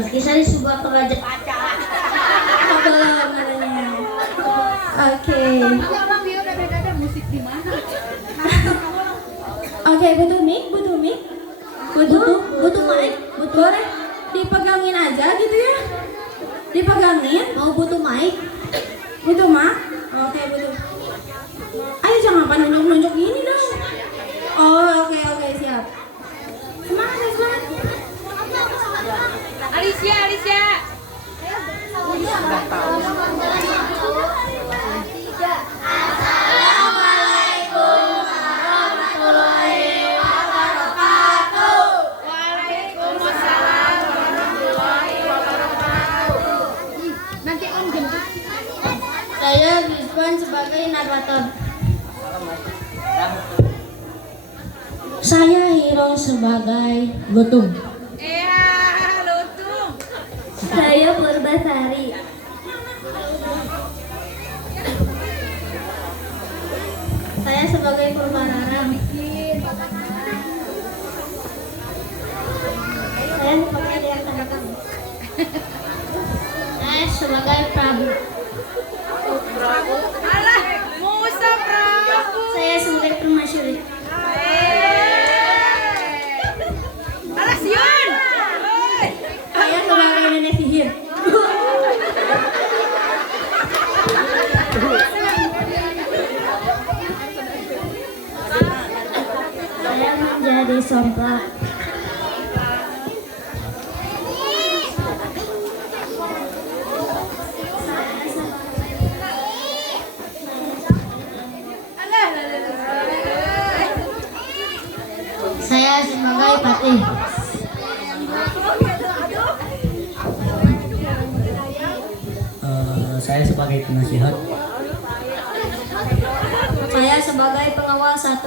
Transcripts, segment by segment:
Kisah di sebuah kerajaan. Belum katanya. Oke. Orang dia udah beda musik di mana? Oke, butuh mic. Butuh mic. Boleh dipegangin aja gitu ya. Dipegangin. Mau butuh mic? Butuh mic. Oke, butuh. Ayo jangan apa nunjuk-nunjuk gini dong. Oh, oke, siap. Semangat. Alicia. Waalaikumsalam warahmatullahi wabarakatuh. Nanti Om jemput. Saya Rizwan sebagai narator. Saya Hiro sebagai Lutung. Lutung. Saya Purbasari. Saya sebagai Purbararang. Saya sebagai Deang Tandakang. Saya sebagai Prabu. Alah, Musa Prabu. Saya sebagai Permasyuri. Alah, Sion. Saya sebagai Nenek Sihir. Saya menjadi somplak. Saya sebagai Patih. Saya sebagai penasihat. Saya sebagai pengawal 1.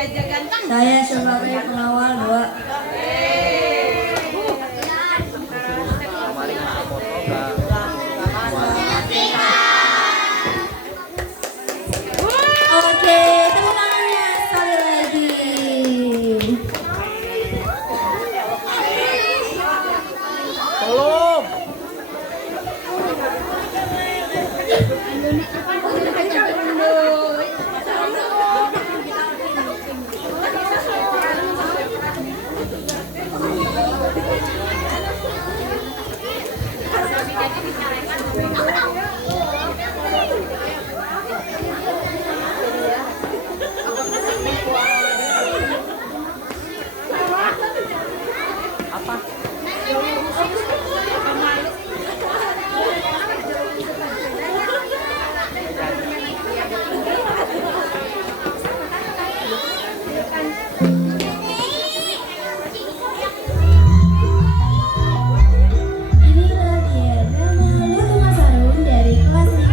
Aja ganteng. Saya sebagai pengawal 2. Oke, tepuk tangannya sekali lagi. Tolong. Inilah dia drama Lutung Asarum dari kelas 5.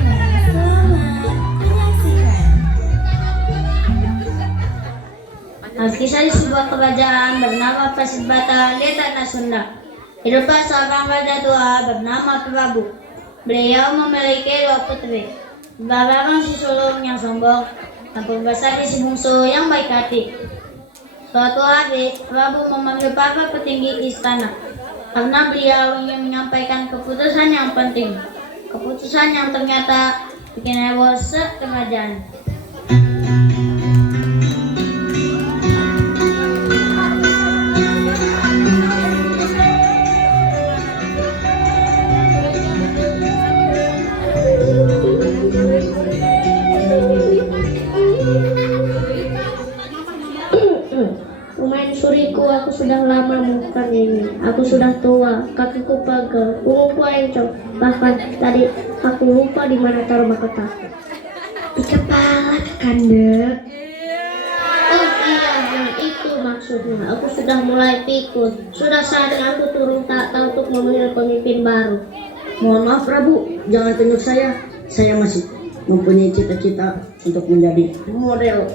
Selamat menyaksikan. Kisah di sebuah kerajaan bernama Pasibata di tanah Sunda. Hiduplah seorang raja tua bernama Prabu. Beliau memiliki 2 putri, Purbararan si sulung yang sombong dan Purbasari si bungsu yang baik hati. Suatu hari, Prabu memanggil para petinggi istana karena beliau ingin menyampaikan keputusan yang penting. Keputusan yang ternyata bikin heboh sekerajaan. Permaisuriku, aku sudah lama melakukan ini. Aku sudah tua, kakiku pegel, punggungku encok. Bahkan tadi aku lupa di mana taruh mahkota. Di kepala, Kakanda. Oh iya, nah itu maksudnya. Aku sudah mulai pikun. Sudah saatnya aku turun tahta untuk memilih pemimpin baru. Mohon maaf Prabu, jangan tunjuk saya. Saya masih mempunyai cita-cita untuk menjadi model.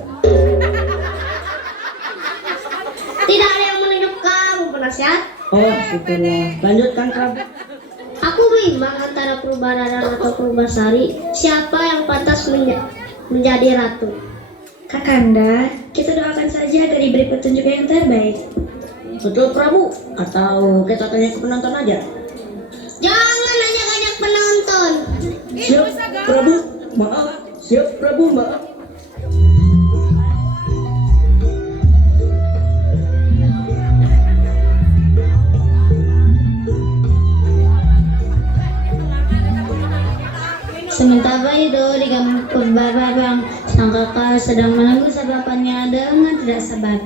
Tidak ada yang menunjuk kamu, penasihat. Oh, syukurlah. Lanjutkan Prabu. Aku bimbang antara Purbararan atau Purbasari. Siapa yang pantas menjadi ratu? Kakanda, kita doakan saja agar diberi petunjuk yang terbaik. Betul Prabu? Atau kita tanya ke penonton aja? Jangan ajak-ajak penonton. Siap Prabu, maaf. Siap Prabu, maaf. Sementara itu di kampung Bababang, sang kakak sedang menunggu sang bapaknya dengan tidak sabar.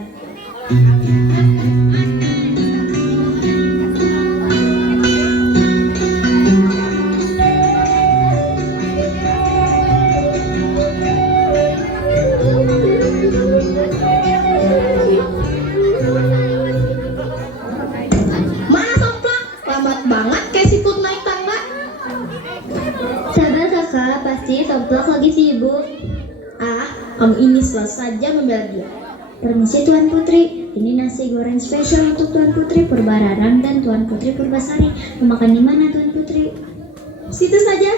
Mana Somplak? Lambat banget kayak siput naik tangga. Sabar kakak, pasti Somplak lagi sibuk. Ah, kamu ini selalu saja membela dia. Permisi Tuan Putri, ini nasi goreng spesial untuk Tuan Putri Purbararang dan Tuan Putri Purbasari. Mau makan di mana Tuan Putri? Situ saja.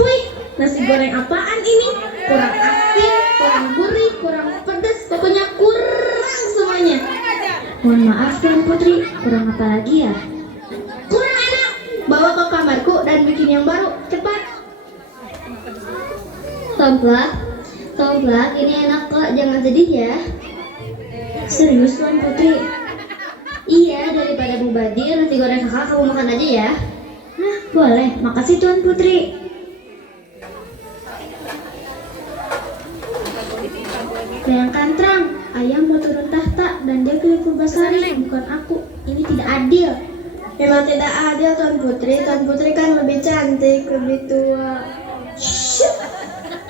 Puih, nasi goreng apaan ini? Kurang asin, kurang gurih, kurang pedas, pokoknya kurang semuanya. Mohon maaf Tuan Putri, kurang apa lagi ya? Kurang enak. Bawa ke kamarku dan bikin yang baru, cepat. Somplak, ini enak kok, jangan sedih ya. Serius Tuan Putri? Iya, daripada mubazir, nasi goreng kakak kamu makan aja ya. Nah, boleh, makasih Tuan Putri. Yang kantrang, ayah mau turun tahta dan dia pilih Purbasari, bukan aku. Ini tidak adil. Memang tidak adil Tuan Putri. Tuan Putri kan lebih cantik, lebih tua.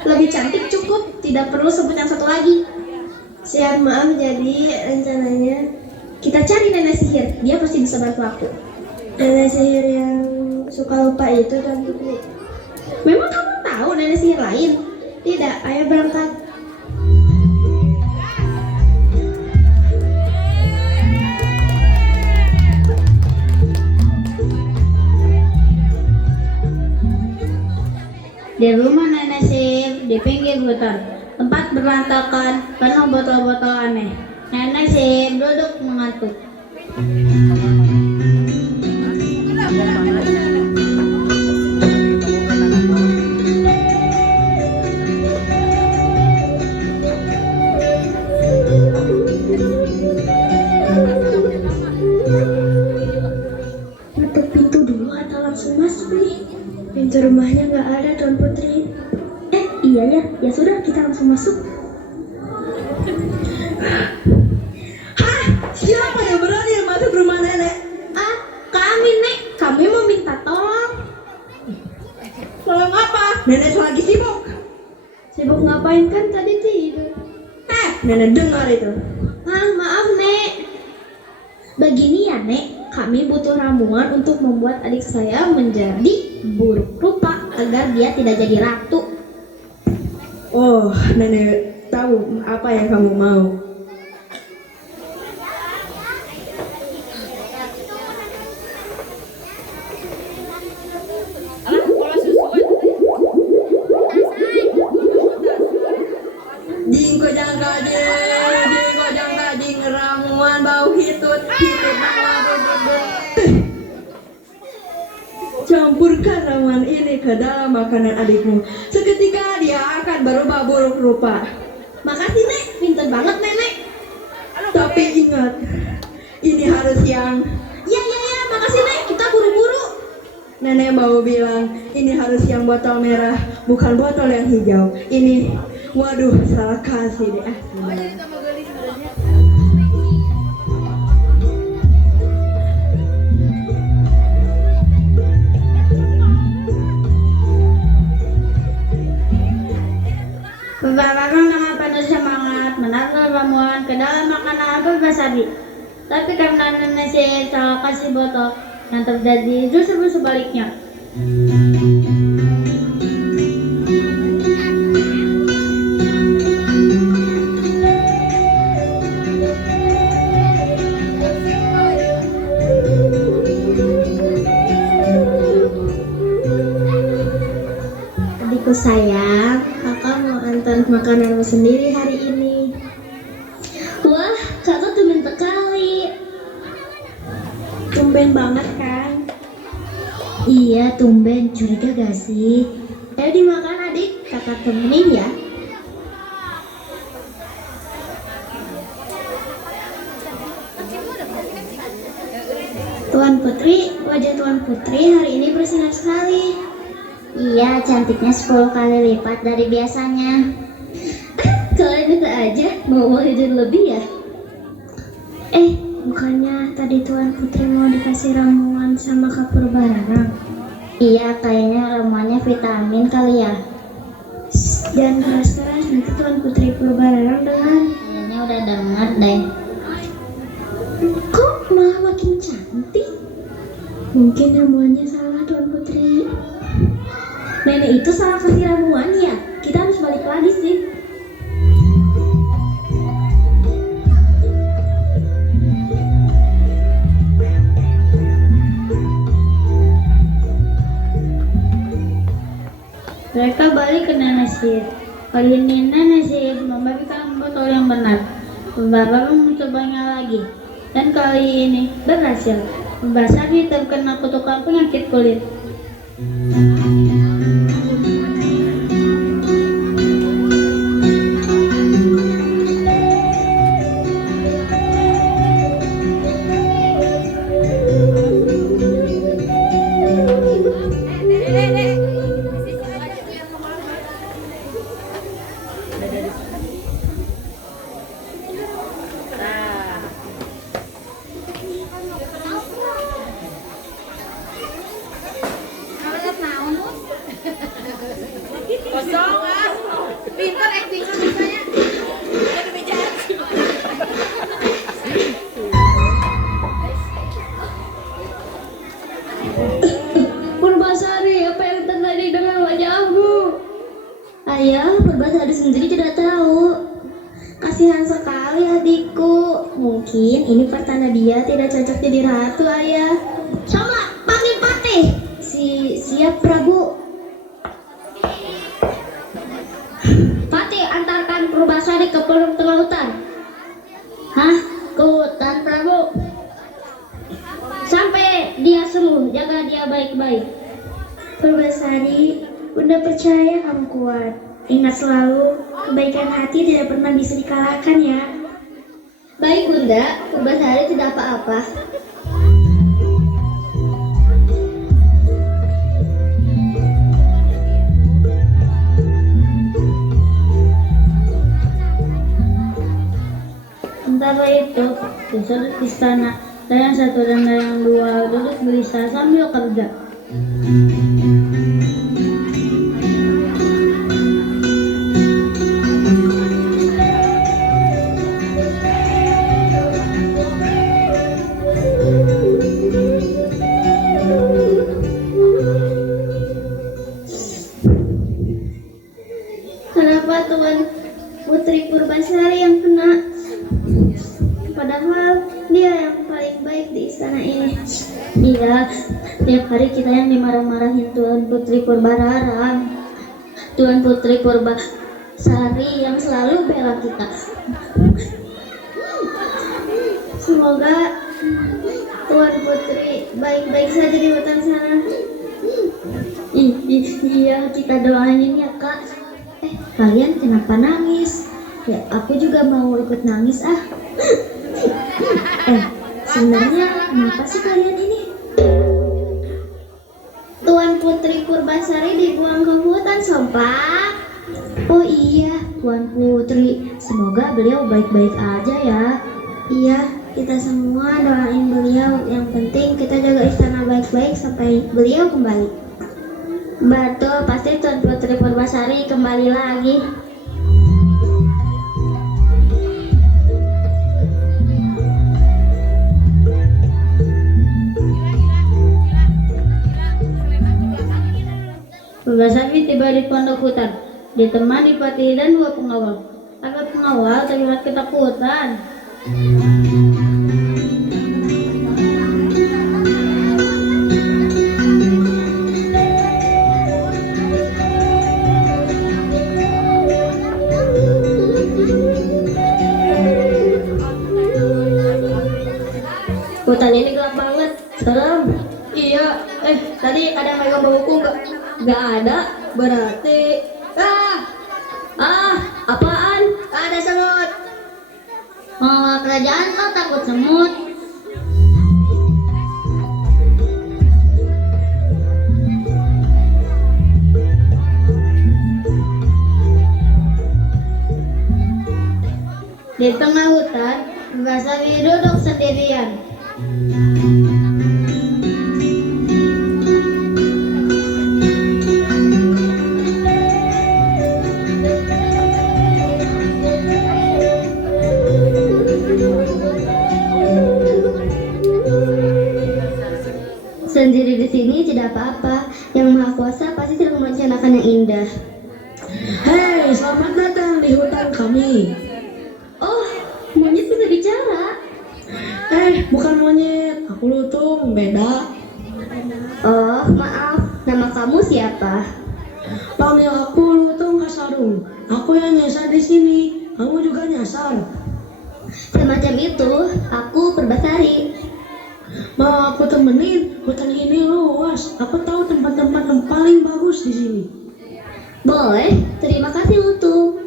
Lebih cantik cukup, tidak perlu sebut yang satu lagi. Siap, maaf. Jadi rencananya kita cari nenek sihir. Dia pasti bisa bantu aku. Nenek sihir yang suka lupa itu Tuan Putri. Memang kamu tahu nenek sihir lain? Tidak, ayo berangkat. Di rumah nenek sihir di pinggir hutan, tempat berantakan penuh botol-botol aneh. Nenek sihir duduk mengantuk. Nutup pintu dulu atau langsung masuk nih? Pintu rumahnya nggak ada Tuan Putri. Iya ya, ya sudah kita langsung masuk. Hah? Siapa yang berani masuk rumah nenek? Ah, kami Nek. Kami mau minta tolong. Tolong apa? Nenek lagi sibuk. Sibuk ngapain kan tadi tidur? Nenek dengar itu. Ah, maaf Nek. Begini ya Nek, kami butuh ramuan untuk membuat adik saya menjadi buruk rupa agar dia tidak jadi ratu. Oh, nenek tahu apa yang kamu mau. Jingko jangka jing ramuan bau hitut campurkan ramuan ini ke dalam makanan adikmu. Seketika dia akan berubah buruk rupa. Makasih Nek, pintar banget Nenek. Tapi ingat, ini harus yang ya, makasih Nek, kita buru-buru. Nenek mau bilang, ini harus yang botol merah, bukan botol yang hijau. Ini, waduh, salah kasih deh. Bababang dengan penuh semangat menaruh ramuan ke dalam makanan Purbasari. Tapi karena nenek sihir salah kasih botol, yang terjadi justru sebaliknya. Adikku sayang, kakak mau antar makananmu sendiri hari ini. tumben banget kan? Iya, tumben. Curiga gak sih? Ayo dimakan adik, kakak temenin ya. Tuan Putri, wajah Tuan Putri hari ini bersinar sekali. Iya, cantiknya 10 kali lipat dari biasanya. Kalian bisa aja mau wajah lebih ya? Bukannya tadi Tuan Putri mau dikasih ramuan sama Kak Purbararang? Iya, kayaknya ramuannya vitamin kali ya. Jangan keras-keras, nanti Tuan Putri Purbararang dengar. Kayaknya udah dengar deh. Kok malah makin cantik? Mungkin ramuannya salah, Tuan Putri. Nenek itu salah kasih ramuan ya? Kita harus balik lagi sih. Mereka balik ke Nenek Sihir. Kali ini Nenek Sihir membagikan botol yang benar. Purba mencobanya lagi. Dan kali ini berhasil. Purba Sari terkena kutukan penyakit kulit. Kosong ah. Pintar acting misalnya. Purbasari, apa yang terjadi dengan wajahmu? Ayah, Purbasari sendiri tidak tahu. Kasihan sekali adikku. Mungkin ini pertanda dia tidak cocok jadi ratu, ayah. Sama, panggil Patih. Siap, Prabu. Patih, antarkan Purbasari ke pelung tengah hutan. Hah? Ke hutan, Prabu? Sampai dia sembuh, jaga dia baik-baik. Purbasari, Bunda percaya kamu kuat. Ingat selalu, kebaikan hati tidak pernah bisa dikalahkan ya. Baik Bunda, Purbasari tidak apa-apa. Sementara itu, di sudut istana, Dayang 1 dan Dayang 2 duduk gelisah sambil kerja. Kenapa Tuan Putri Purbasari yang kena? Padahal dia yang paling baik di istana ini. Iya, tiap hari kita yang dimarah-marahin Tuan Putri Purbararang. Tuan Putri Purbasari yang selalu bela kita. Semoga Tuan Putri baik-baik saja di hutan sana. Iya, kita doain ya Kak. Kalian kenapa nangis? Ya, aku juga mau ikut nangis ah. Sebenarnya kenapa sih kalian ini? Tuan Putri Purbasari dibuang ke hutan, Sompak. Oh iya, Tuan Putri. Semoga beliau baik-baik aja ya. Iya, kita semua doain beliau. Yang penting kita jaga istana baik-baik sampai beliau kembali. Betul, pasti Tuan Putri Purbasari kembali lagi. Purbasari tiba di pondok hutan, ditemani Patih dan 2 pengawal. Agak pengawal terlihat ketakutan. Hutan ini gelap banget, Serem. Iya, tadi ada yang megang buku nggak? Nggak ada, berarti apaan? Ada semut. Mau kerajaan kau takut semut? Di tengah hutan, Basawi duduk sendirian. Sendiri di sini tidak apa-apa. Yang Maha Kuasa pasti sedang merencanakan yang indah. Hei, selamat datang di hutan kami. Oh, monyet bisa bicara. Bukan monyet, aku lutung, beda. Oh, maaf. Nama kamu siapa? Panggil aku lutung Kasarung. Aku yang nyasar di sini. Kamu juga nyasar. Semacam itu, aku Perbasari. Mau aku temenin? Hutan ini luas. Aku tahu tempat-tempat yang paling bagus di sini. Boleh, terima kasih Lutung.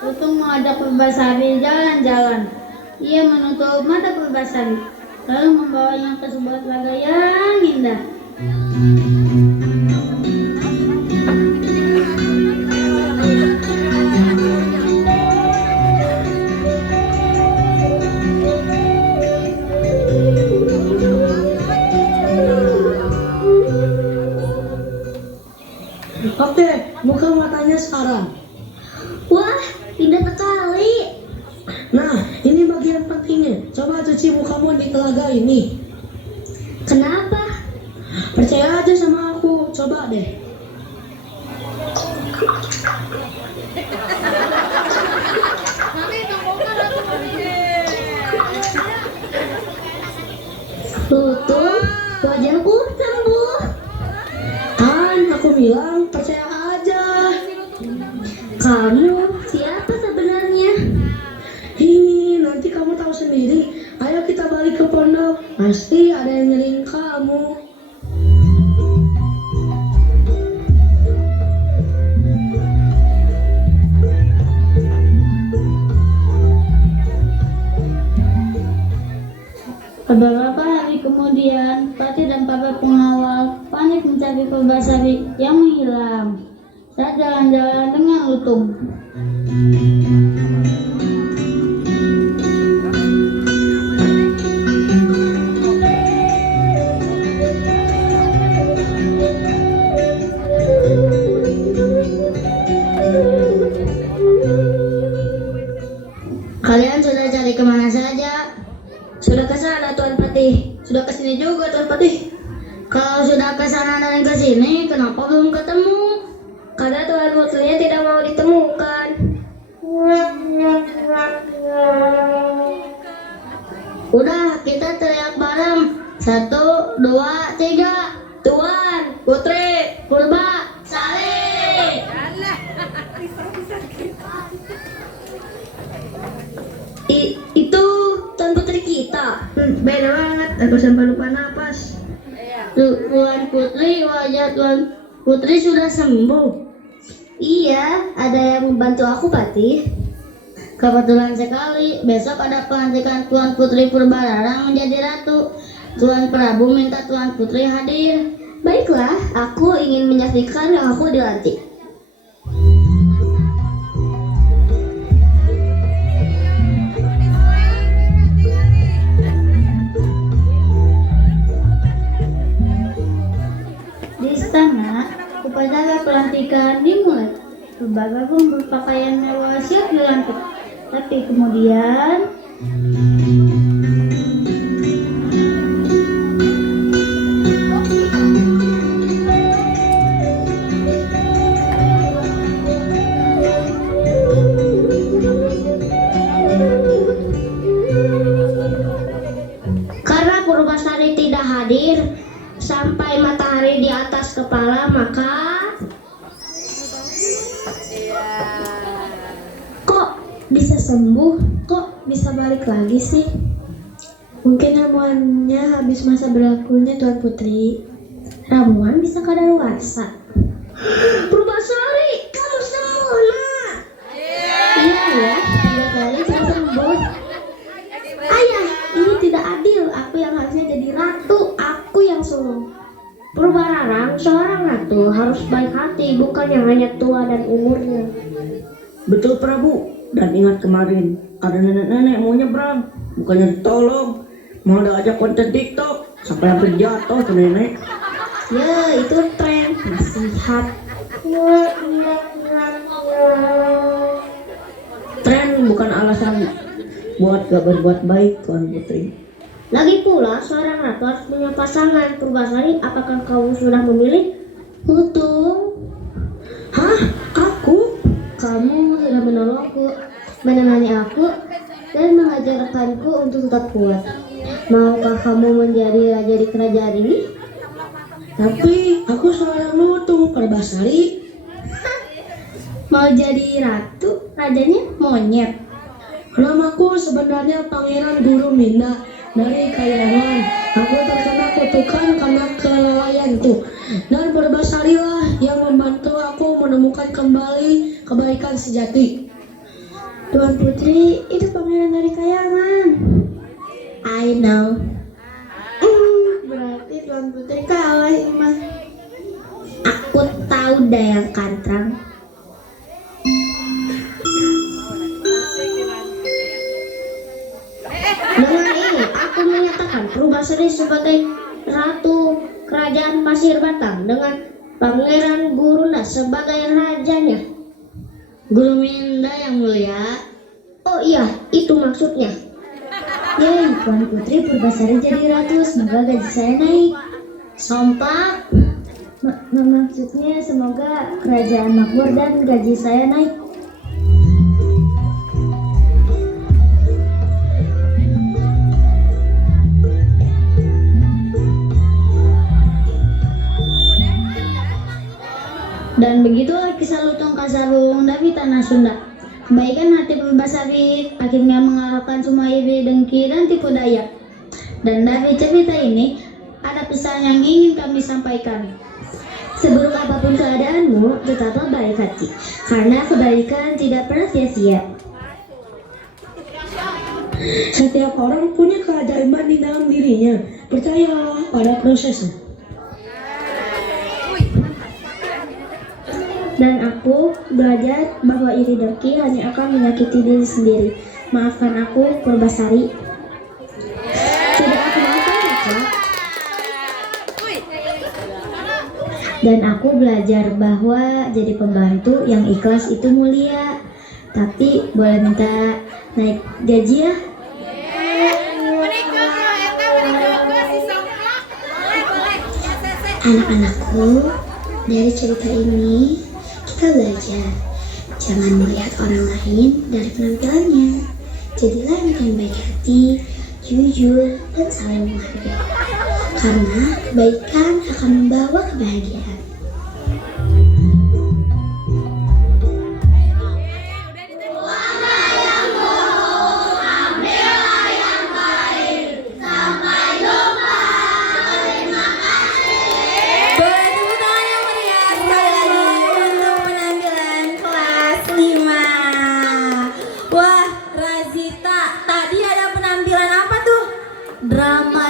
Lutung mengajak Purbasari jalan-jalan. Ia menutup mata Purbasari, lalu membawanya ke sebuah telaga yang indah. Oke, buka matanya sekarang. Wah, indah sekali. Nah, ini bagian pentingnya. Coba cuci mukamu di telaga ini. Kenapa? Percaya aja sama aku. Coba deh. Lutung, wajahku sembuh. Kan, aku bilang percaya aja. Kamu siapa sebenarnya? Ini nanti kamu tahu sendiri. Ayo kita balik ke pondok. Pasti ada yang nyering kamu. Beberapa hari kemudian, Patih dan para pengawal panik mencari Purbasari yang menghilang saat jalan-jalan dengan Lutung. Kalian sudah cari kemana saja? Sudah ke sana Tuan Patih. Sudah ke sini juga Tuan Patih. Kalau sudah ke sana dan ke sini, kenapa belum ketemu? Karena Tuan Putri tidak mau ditemukan. Udah, kita teriak bareng. 1, 2, 3. Tuan Putri Purba Sari. Itu Tuan Putri kita. Beda banget, aku sampai lupa napas. Tuan Putri, wajah Tuan Putri sudah sembuh. Iya, ada yang membantu aku, Patih. Kebetulan sekali, besok ada pelantikan Tuan Putri Purbalarang menjadi ratu. Tuan Prabu minta Tuan Putri hadir. Baiklah, aku ingin menyaksikan yang aku dilantik. Di istana, upacara pelantikan dimulai. Purbaga pun berpakaian mewah siap dilantik. Tapi kemudian karena Purbasari tidak hadir, sampai matahari di atas kepala, maka kok bisa sembuh? Kok bisa balik lagi sih? Mungkin ramuannya habis masa berlakunya, Tuan Putri. Ramuan bisa kadaluarsa. Purbasari, kamu sembuh, nak. Iya ya, Purbasari sudah sembuh. Ayah, ini tidak adil. Aku yang harusnya jadi ratu, aku yang sulung. Purbararang, seorang ratu harus baik hati, bukan yang hanya tua dan umurnya. Betul Prabu. Dan ingat kemarin ada nenek-nenek mau nyebrang, bukannya ditolong, mau ajak konten TikTok sampai hampir jatuh tuh nenek. Ya, itu tren nasihat. Tren bukan alasan buat gak berbuat baik, Tuan Putri. Lagi pula, seorang ratu harus punya pasangan. Purbasari, apakah kamu sudah memilih? Betul. Hah? Aku? Kamu sudah menolongku, menemani aku, dan mengajarkanku untuk tetap kuat. Maukah kamu menjadi raja di kerajaan ini? Tapi aku seorang lutung, Purbasari. Mau jadi ratu, rajanya monyet. Namaku sebenarnya Pangeran Guru Minda dari Kayangan. Aku terkena kutukan karena kelalaianku. Dan Purbasarilah yang membantu aku menemukan kembali kebaikan sejati. Tuan Putri, itu pangeran dari Kayangan. I know. Berarti Tuan Putri kalah ini mah. Aku tahu dayang kantrang. Dengan ini, aku menyatakan Purbasari sebagai ratu kerajaan Pasir Batang dengan Pangeran Gurunda sebagai rajanya. Guru Minda yang mulia. Oh iya, itu maksudnya. Yeay, Tuan Putri Purbasari jadi ratu, semoga gaji saya naik. Sompak. Maksudnya semoga kerajaan makmur dan gaji saya naik. Dan begitulah kisah Lutung Kasarung dari Tanah Sunda. Kebaikan hati Purbasari akhirnya mengalahkan semua iri, dengki, dan tipu daya. Dan dari cerita ini, ada pesan yang ingin kami sampaikan. Seburuk apapun keadaanmu, tetaplah baik hati, karena kebaikan tidak pernah sia-sia. Setiap orang punya keajaiban di dalam dirinya. Percayalah pada prosesnya. Dan aku belajar bahwa iri dengki hanya akan menyakiti diri sendiri. Maafkan aku, Purbasari. Tidak aku maafkan ya, Kak. Dan aku belajar bahwa jadi pembantu yang ikhlas itu mulia. Tapi boleh minta naik gaji ya? Anak-anakku, dari cerita ini kita belajar jangan melihat orang lain dari penampilannya. Jadilah anak yang baik hati, jujur, dan saling menghargai. Karena kebaikan akan membawa kebahagiaan. Wah, Razita, tadi ada penampilan apa tuh? Drama